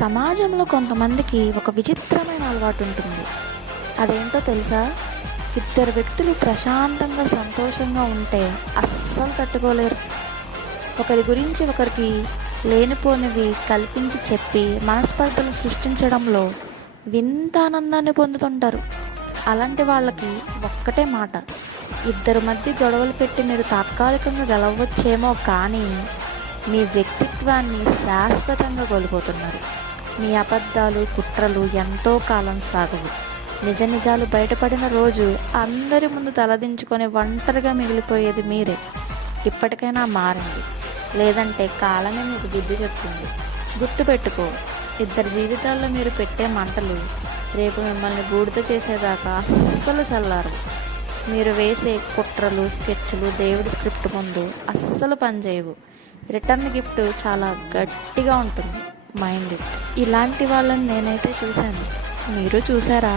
సమాజంలో కొంతమందికి ఒక విచిత్రమైన అలవాటు ఉంటుంది. అదేంటో తెలుసా? ఇద్దరు వ్యక్తులు ప్రశాంతంగా సంతోషంగా ఉంటే అస్సలు తట్టుకోలేరు. ఒకరి గురించి ఒకరికి లేనిపోనివి కల్పించి చెప్పి మనస్పర్ధలు సృష్టించడంలో వింత ఆనందాన్ని పొందుతుంటారు. అలాంటి వాళ్ళకి ఒక్కటే మాట, ఇద్దరి మధ్య గొడవలు పెట్టి మీరు తాత్కాలికంగా గెలవచ్చేమో, కానీ మీ వ్యక్తిత్వాన్ని శాశ్వతంగా కోల్పోతున్నారు. మీ అబద్ధాలు కుట్రలు ఎంతో కాలం సాగవు. నిజ నిజాలు బయటపడిన రోజు అందరి ముందు తలదించుకొని ఒంటరిగా మిగిలిపోయేది మీరే. ఇప్పటికైనా మారండి, లేదంటే కాలమే మీకు బుద్ధి చెప్తుంది. గుర్తుపెట్టుకో, ఇద్దరి జీవితాల్లో మీరు పెట్టే మంటలు రేపు మిమ్మల్ని బూడిద చేసేదాకా అస్సలు చల్లారు. మీరు వేసే కుట్రలు స్కెచ్లు దేవుడి స్క్రిప్ట్ ముందు అస్సలు పనిచేయవు. రిటర్న్ గిఫ్ట్ చాలా గట్టిగా ఉంటుంది. Mind it. ఇలాంటి వాళ్ళని నేనైతే చూశాను. మీరు చూసారా?